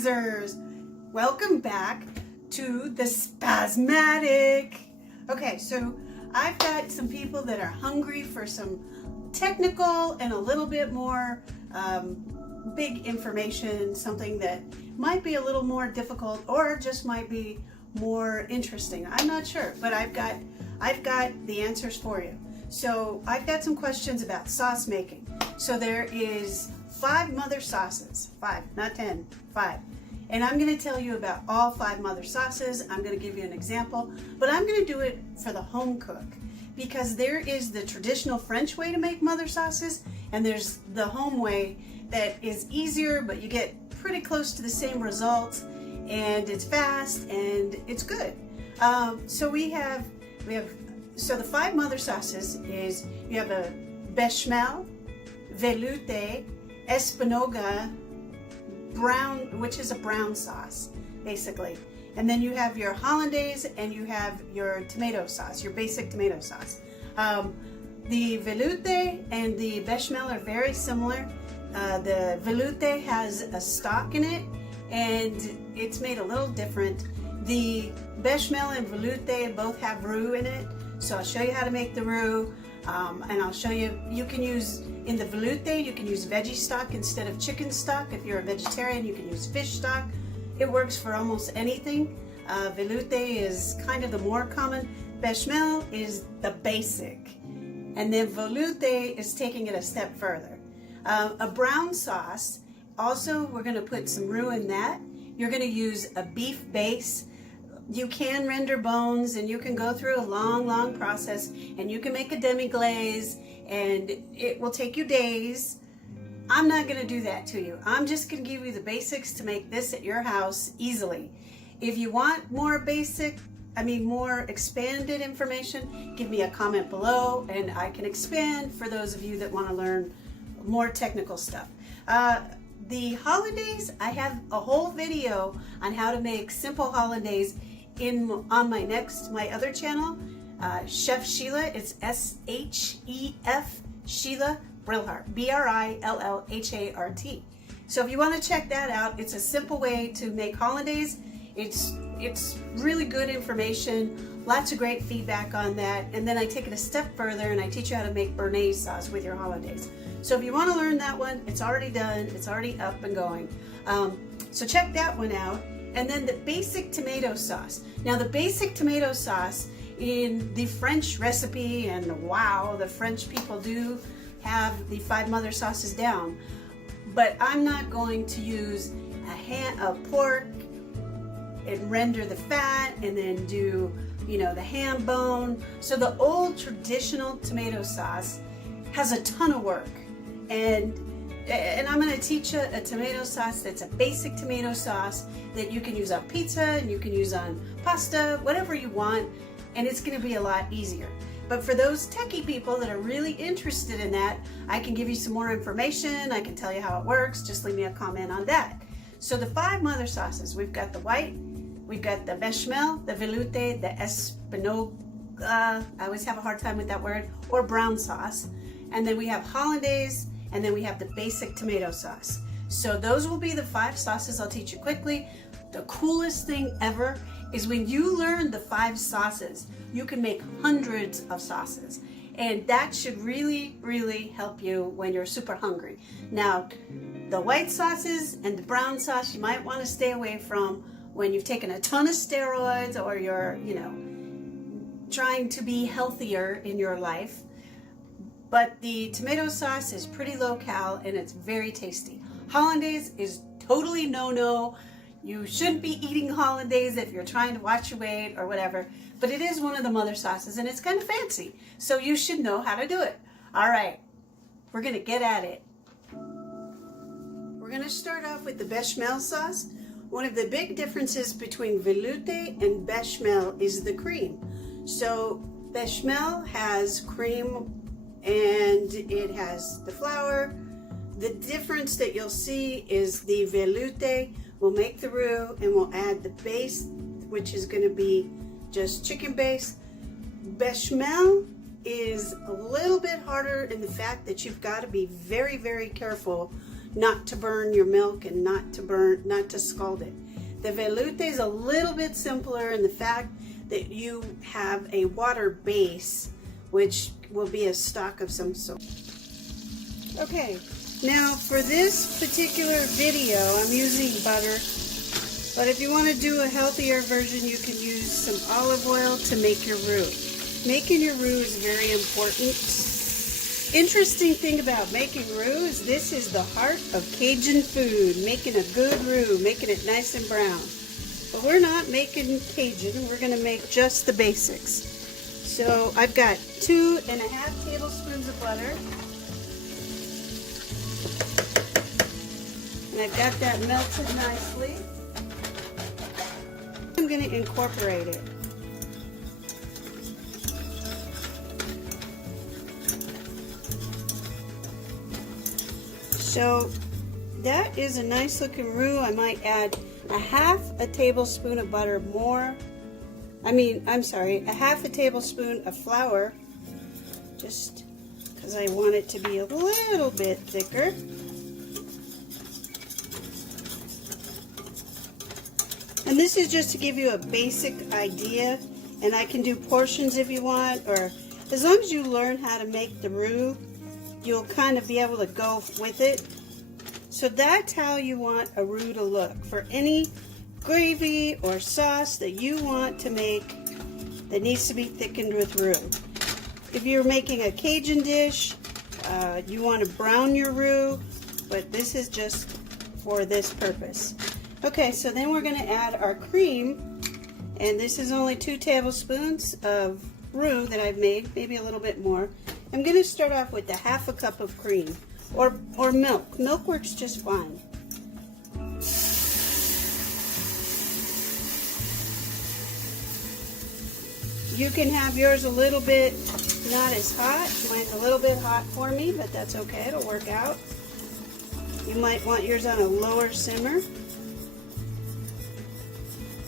pleasers. Welcome back to the Sp-Asthmatic. Okay, so I've got some people that are hungry for some technical and a little bit more big information, something that might be a little more difficult or just might be more interesting. I'm not sure, but I've got the answers for you. So I've got some questions about sauce making. So there is 5 mother sauces, 5, not 10, 5. And I'm going to tell you about all 5 mother sauces. I'm going to give you an example, but I'm going to do it for the home cook because there is the traditional French way to make mother sauces and there's the home way that is easier, but you get pretty close to the same results and it's fast and it's good. So the 5 mother sauces is you have a Bechamel, Veloute, Espagnole, brown, which is a brown sauce, basically. And then you have your hollandaise and you have your tomato sauce, your basic tomato sauce. The Veloute and the Bechamel are very similar. The Veloute has a stock in it and it's made a little different. The Bechamel and Veloute both have roux in it. So I'll show you how to make the roux, and I'll show you, you can use, in the Veloute, you can use veggie stock instead of chicken stock. If you're a vegetarian, you can use fish stock. It works for almost anything. Veloute is kind of the more common. Bechamel is the basic. And then Veloute is taking it a step further. A brown sauce, also we're gonna put some roux in that. You're gonna use a beef base. You can render bones and you can go through a long process and you can make a demi-glaze and it will take you days. I'm not going to do that to you. I'm just going to give you the basics to make this at your house easily. If you want more more expanded information, give me a comment below and I can expand for those of you that want to learn more technical stuff. The hollandaise, I have a whole video on how to make simple hollandaise on my other channel, Chef Sheila. It's S-H-E-F Sheila Brillhart, B-R-I-L-L-H-A-R-T. So if you want to check that out, it's a simple way to make hollandaise. It's really good information, lots of great feedback on that, and then I take it a step further and I teach you how to make béarnaise sauce with your hollandaise. So if you want to learn that one, it's already done, it's already up and going. So check that one out. And then the basic tomato sauce. Now the basic tomato sauce in the French recipe, and wow, the French people do have the 5 mother sauces down, but I'm not going to use a pork and render the fat and then do, the ham bone. So the old traditional tomato sauce has a ton of work, and I'm going to teach you a tomato sauce that's a basic tomato sauce that you can use on pizza and you can use on pasta, whatever you want, and it's going to be a lot easier. But for those techie people that are really interested in that, I can give you some more information, I can tell you how it works, just leave me a comment on that. So the 5 mother sauces, we've got the white, we've got the Bechamel, the Veloute, the Espagnole, I always have a hard time with that word, or brown sauce, and then we have hollandaise, and then we have the basic tomato sauce. So those will be the 5 sauces I'll teach you quickly. The coolest thing ever is when you learn the 5 sauces, you can make hundreds of sauces. And that should really help you when you're super hungry. Now, the white sauces and the brown sauce you might want to stay away from when you've taken a ton of steroids or you're, trying to be healthier in your life. But the tomato sauce is pretty low cal and it's very tasty. Hollandaise is totally no-no. You shouldn't be eating hollandaise if you're trying to watch your weight or whatever, but it is one of the mother sauces and it's kind of fancy. So you should know how to do it. All right, we're gonna get at it. We're gonna start off with the Bechamel sauce. One of the big differences between Veloute and Bechamel is the cream. So Bechamel has cream and it has the flour. The difference that you'll see is the Veloute will make the roux and we'll add the base, which is going to be just chicken base. Bechamel is a little bit harder in the fact that you've got to be very careful not to burn your milk and not to scald it. The veloute is a little bit simpler in the fact that you have a water base, which will be a stock of some sort. Okay, now for this particular video, I'm using butter, but if you want to do a healthier version, you can use some olive oil to make your roux. Making your roux is very important. Interesting thing about making roux is this is the heart of Cajun food, making a good roux, making it nice and brown. But we're not making Cajun, we're going to make just the basics. So I've got 2.5 tablespoons of butter. And I've got that melted nicely. I'm going to incorporate it. So that is a nice looking roux. I might add a half a tablespoon of butter more. A half a tablespoon of flour, just because I want it to be a little bit thicker. And this is just to give you a basic idea, and I can do portions if you want, or as long as you learn how to make the roux, you'll kind of be able to go with it. So that's how you want a roux to look. For any gravy or sauce that you want to make that needs to be thickened with roux. If you're making a Cajun dish, you want to brown your roux, but this is just for this purpose. Okay, so then we're going to add our cream, and this is only 2 tablespoons of roux that I've made, maybe a little bit more. I'm going to start off with a half a cup of cream, or milk. Milk works just fine. You can have yours a little bit not as hot. Mine's a little bit hot for me, but that's okay, it'll work out. You might want yours on a lower simmer,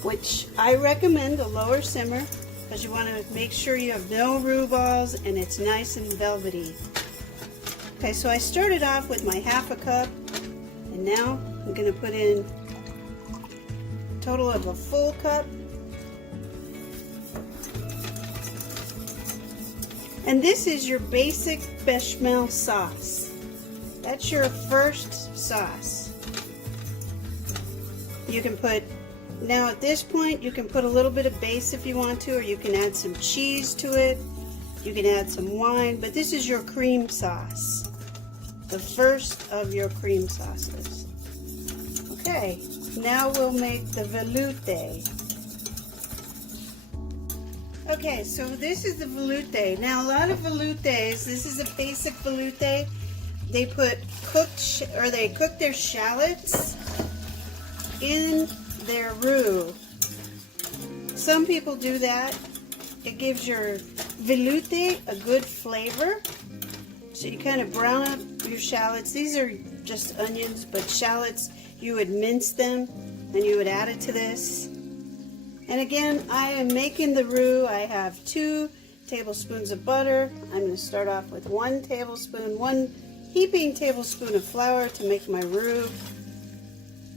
which I recommend a lower simmer, because you want to make sure you have no roux balls and it's nice and velvety. Okay, so I started off with my half a cup, and now I'm going to put in a total of a full cup. And this is your basic bechamel sauce. That's your first sauce. You can put, now at this point, you can put a little bit of base if you want to, or you can add some cheese to it. You can add some wine, but this is your cream sauce. The first of your cream sauces. Okay, now we'll make the veloute. Okay, so this is the veloute. Now a lot of veloutes, this is a basic veloute. They put they cook their shallots in their roux. Some people do that. It gives your veloute a good flavor. So you kind of brown up your shallots. These are just onions, but shallots, you would mince them and you would add it to this. And again, I am making the roux. I have 2 tablespoons of butter. I'm going to start off with 1 heaping tablespoon of flour to make my roux.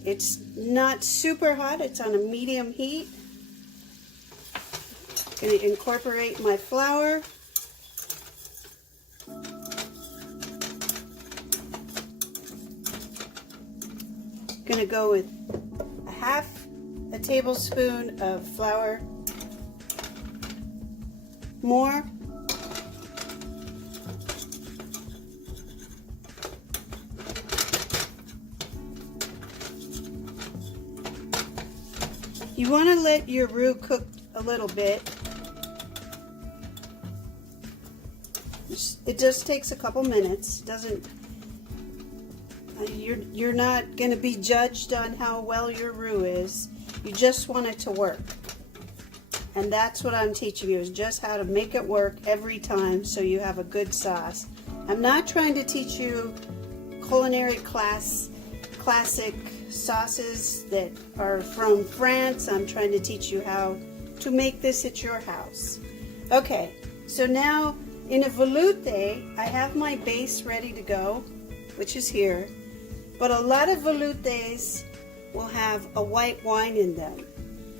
It's not super hot, it's on a medium heat. I'm going to incorporate my flour. Going to go with a half a tablespoon of flour more. You want to let your roux cook a little bit. It just takes a couple minutes. You're not going to be judged on how well your roux is. You just want it to work. And that's what I'm teaching you, is just how to make it work every time so you have a good sauce. I'm not trying to teach you culinary classic sauces that are from France. I'm trying to teach you how to make this at your house. Okay, so now in a veloute, I have my base ready to go, which is here. but a lot of veloutes will have a white wine in them.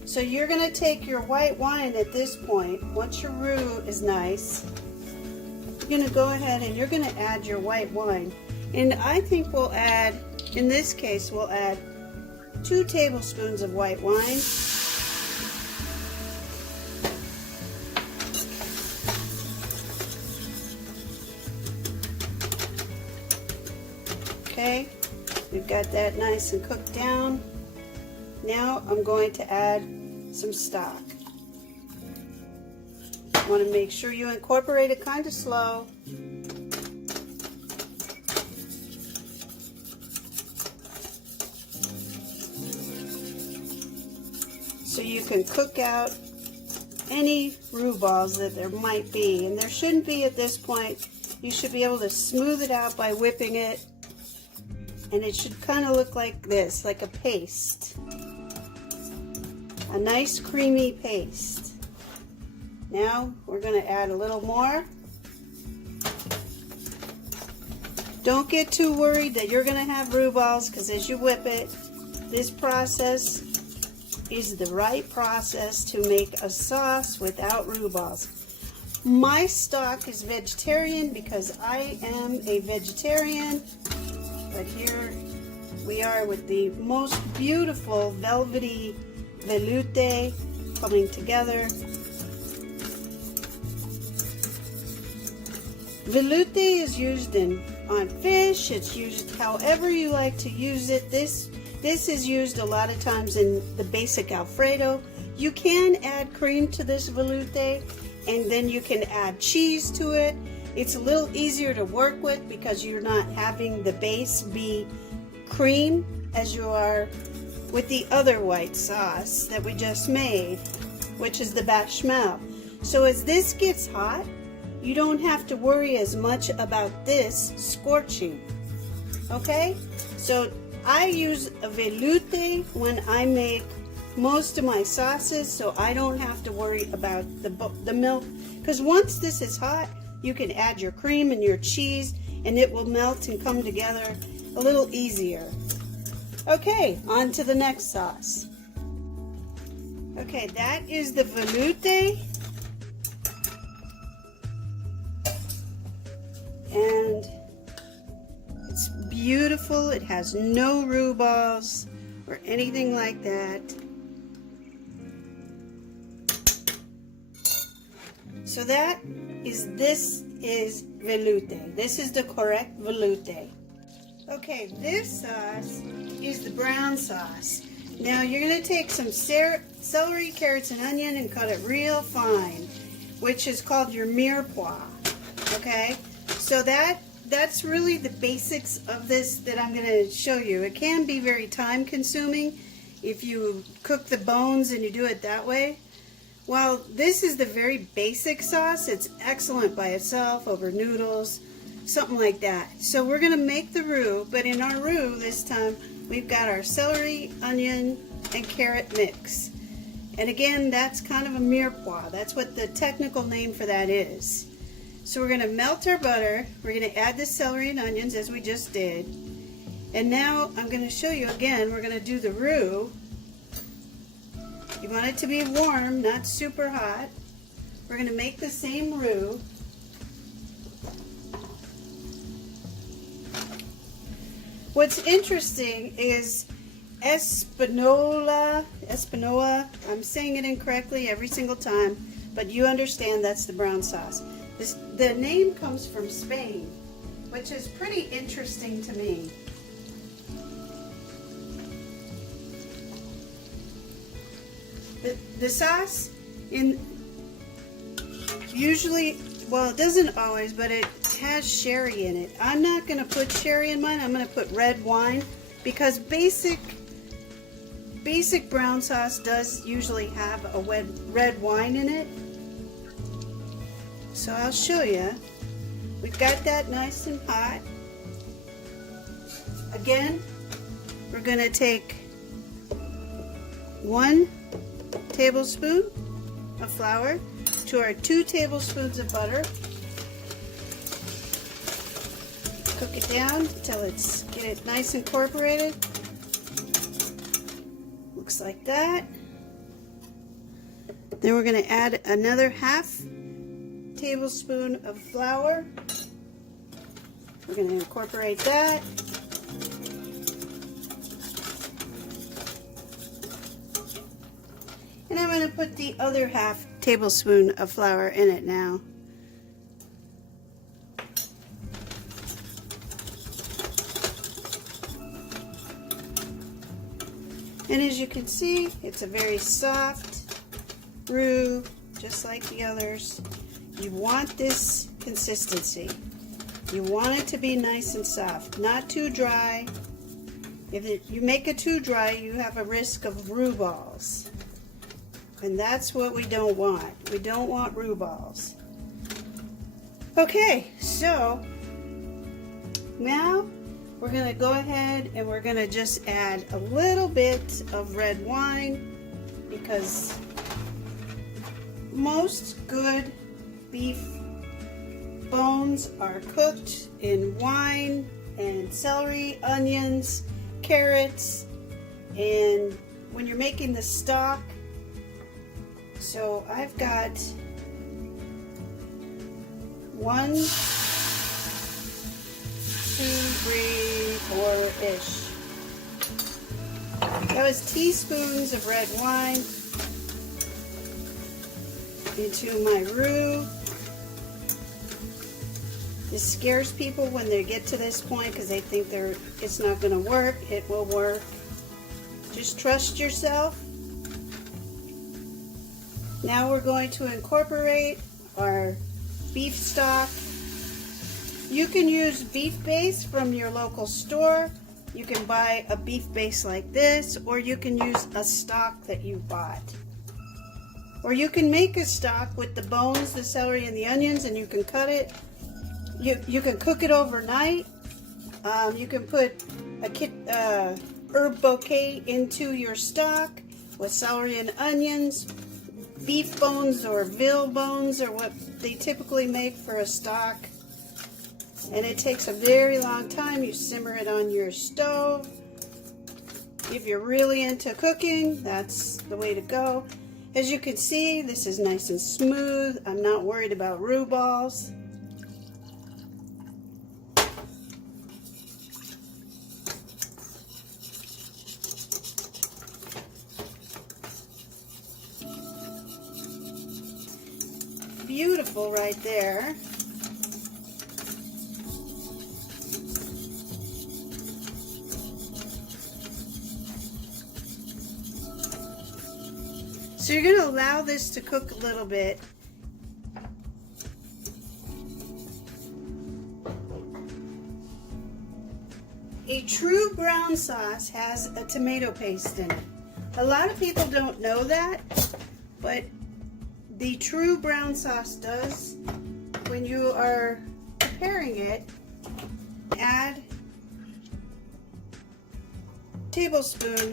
So you're going to take your white wine at this point, once your roux is nice, you're going to go ahead and you're going to add your white wine. And I think we'll add, in this case, we'll add 2 tablespoons of white wine. Okay, we've got that nice and cooked down. Now I'm going to add some stock. You want to make sure you incorporate it kind of slow. So you can cook out any roux balls that there might be. And there shouldn't be at this point. You should be able to smooth it out by whipping it. And it should kind of look like this, like a paste. A nice creamy paste. Now we're going to add a little more. Don't get too worried that you're going to have roux balls, because as you whip it, this process is the right process to make a sauce without roux balls. My stock is vegetarian because I am a vegetarian, but here we are with the most beautiful velvety veloute coming together. Veloute is used on fish. It's used however you like to use it. This is used a lot of times in the basic Alfredo. You can add cream to this veloute, and then you can add cheese to it. It's a little easier to work with because you're not having the base be cream as you are with the other white sauce that we just made, which is the bechamel. So as this gets hot, you don't have to worry as much about this scorching. Okay? So I use a veloute when I make most of my sauces, so I don't have to worry about the milk, because once this is hot, you can add your cream and your cheese and it will melt and come together a little easier. Okay, on to the next sauce. Okay, that is the veloute. And it's beautiful. It has no roux balls or anything like that. So this is veloute. This is the correct veloute. Okay, this sauce is the brown sauce. Now you're going to take some celery, carrots, and onion and cut it real fine, which is called your mirepoix. Okay, so that's really the basics of this that I'm going to show you. It can be very time consuming if you cook the bones and you do it that way. Well, this is the very basic sauce. It's excellent by itself over noodles, something like that. So we're going to make the roux, but in our roux this time we've got our celery, onion, and carrot mix. And again, that's kind of a mirepoix. That's what the technical name for that is. So we're going to melt our butter. We're going to add the celery and onions as we just did. And now I'm going to show you again, we're going to do the roux. You want it to be warm, not super hot. We're going to make the same roux. What's interesting is Espagnole, I'm saying it incorrectly every single time, but you understand that's the brown sauce. The name comes from Spain, which is pretty interesting to me. The sauce usually, well, it doesn't always, but it has sherry in it. I'm not going to put sherry in mine. I'm going to put red wine because basic brown sauce does usually have a red wine in it. So I'll show you. We've got that nice and hot. Again, we're going to take 1 tablespoon of flour to our 2 tablespoons of butter. cook it down until get it nice and incorporated. Looks like that. Then we're going to add another half tablespoon of flour. We're going to incorporate that. And I'm going to put the other half tablespoon of flour in it now. And as you can see, it's a very soft roux, just like the others. You want this consistency. You want it to be nice and soft, not too dry. If you make it too dry, you have a risk of roux balls. And that's what we don't want. We don't want roux balls. Okay, so now we're going to go ahead and we're going to just add a little bit of red wine, because most good beef bones are cooked in wine and celery, onions, carrots, and when you're making the stock. So I've got 1, 2, 3, 4-ish. That was teaspoons of red wine into my roux. This scares people when they get to this point because they think it's not going to work. It will work. Just trust yourself. Now we're going to incorporate our beef stock. You can use beef base from your local store. You can buy a beef base like this, or you can use a stock that you bought. Or you can make a stock with the bones, the celery, and the onions, and you can cut it. You can cook it overnight. You can put a herb bouquet into your stock with celery and onions. Beef bones or veal bones are what they typically make for a stock. And it takes a very long time. You simmer it on your stove. If you're really into cooking, that's the way to go. As you can see, this is nice and smooth. I'm not worried about roux balls. Beautiful right there. So you're going to allow this to cook a little bit. A true brown sauce has a tomato paste in it. A lot of people don't know that, but the true brown sauce does. When you are preparing it, add a tablespoon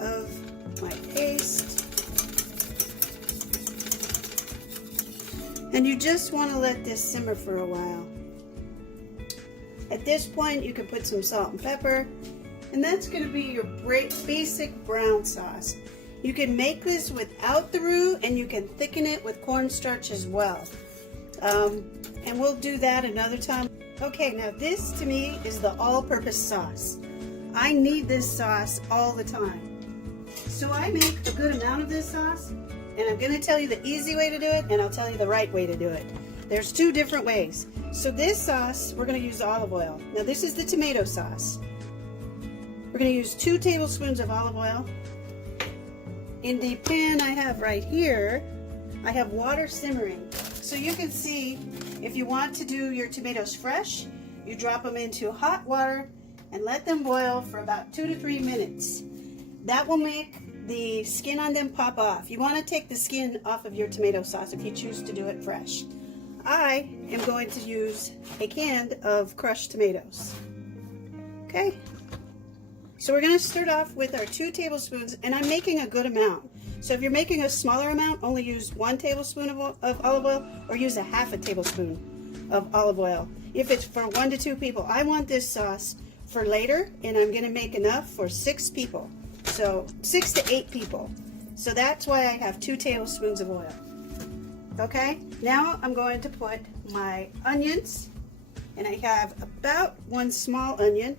of my paste. And you just want to let this simmer for a while. At this point, you can put some salt and pepper. And that's going to be your basic brown sauce. You can make this without the roux, and you can thicken it with cornstarch as well. And we'll do that another time. Okay, now this to me is the all-purpose sauce. I need this sauce all the time. So I make a good amount of this sauce, and I'm going to tell you the easy way to do it, and I'll tell you the right way to do it. There's 2 different ways. So this sauce, we're going to use olive oil. Now this is the tomato sauce. We're going to use 2 tablespoons of olive oil. In the pan I have right here, I have water simmering. So you can see, if you want to do your tomatoes fresh, you drop them into hot water and let them boil for about 2 to 3 minutes. That will make the skin on them pop off. You want to take the skin off of your tomato sauce if you choose to do it fresh. I am going to use a can of crushed tomatoes. Okay? So we're going to start off with our 2 tablespoons, and I'm making a good amount. So if you're making a smaller amount, only use 1 tablespoon of olive oil, or use a half a tablespoon of olive oil. If it's for 1 to 2 people, I want this sauce for later, and I'm going to make enough for 6 people. So 6 to 8 people. So that's why I have 2 tablespoons of oil. Okay, now I'm going to put my onions, and I have about 1 small onion.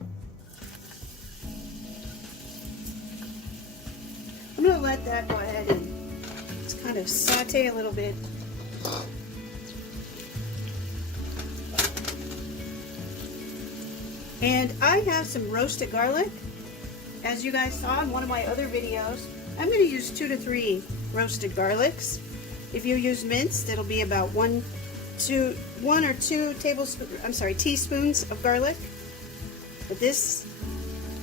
I'm going to let that go ahead and just kind of saute a little bit. And I have some roasted garlic. As you guys saw in one of my other videos, I'm going to use 2 to 3 roasted garlics. If you use minced, it'll be about 1 or 2 teaspoons of garlic. But this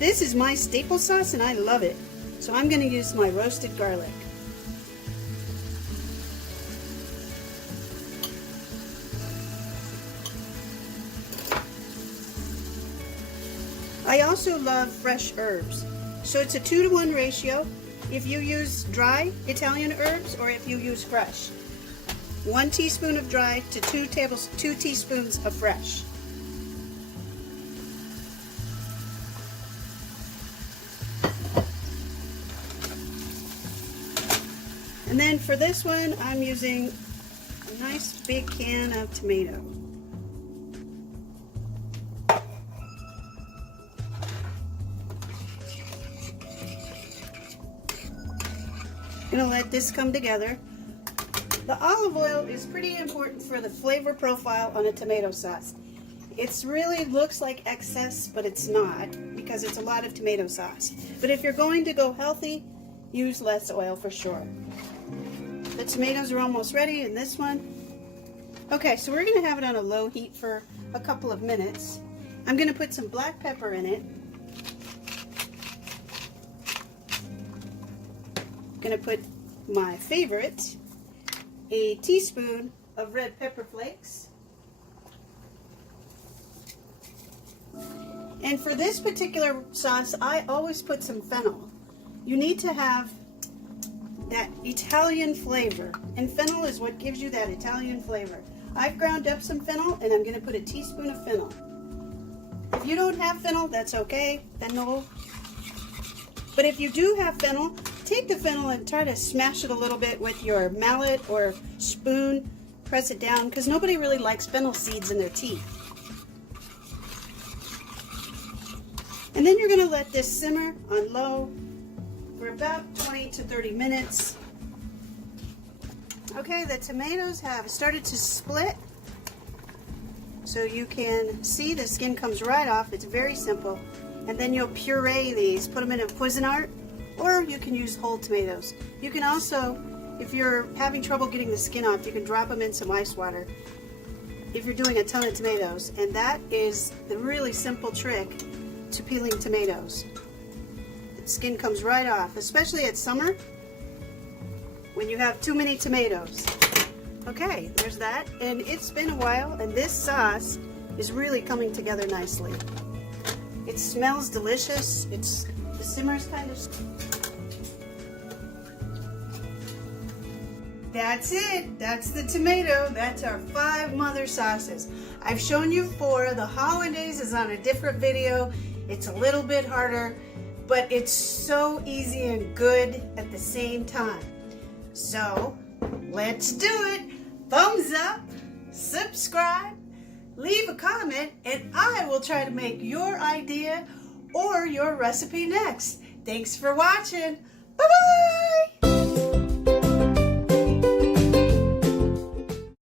is my staple sauce, and I love it. So I'm going to use my roasted garlic. I also love fresh herbs. So it's a 2-to-1 ratio if you use dry Italian herbs or if you use fresh. 1 teaspoon of dry to 2 teaspoons of fresh. And then for this one, I'm using a nice big can of tomato. I'm gonna let this come together. The olive oil is pretty important for the flavor profile on a tomato sauce. It really looks like excess, but it's not, because it's a lot of tomato sauce. But if you're going to go healthy, use less oil for sure. The tomatoes are almost ready in this one. Okay, so we're going to have it on a low heat for a couple of minutes. I'm going to put some black pepper in it. I'm going to put my favorite, a teaspoon of red pepper flakes. And for this particular sauce, I always put some fennel. You need to have that Italian flavor, and fennel is what gives you that Italian flavor. I've ground up some fennel, and I'm going to put a teaspoon of fennel. If you don't have fennel, that's okay, fennel. But if you do have fennel, take the fennel and try to smash it a little bit with your mallet or spoon. Press it down, because nobody really likes fennel seeds in their teeth. And then you're going to let this simmer on low for about 20 to 30 minutes. Okay, the tomatoes have started to split. So you can see the skin comes right off. It's very simple. And then you'll puree these, put them in a Cuisinart, or you can use whole tomatoes. You can also, if you're having trouble getting the skin off, you can drop them in some ice water if you're doing a ton of tomatoes. And that is the really simple trick to peeling tomatoes. The skin comes right off, especially at summer when you have too many tomatoes. Okay, there's that, and it's been a while, and this sauce is really coming together nicely. It smells delicious. The simmer's kind of... That's it. That's the tomato. That's our 5 mother sauces. I've shown you 4. The hollandaise is on a different video. It's a little bit harder, but it's so easy and good at the same time. So, let's do it. Thumbs up, subscribe, leave a comment, and I will try to make your idea or your recipe next. Thanks for watching. Bye-bye!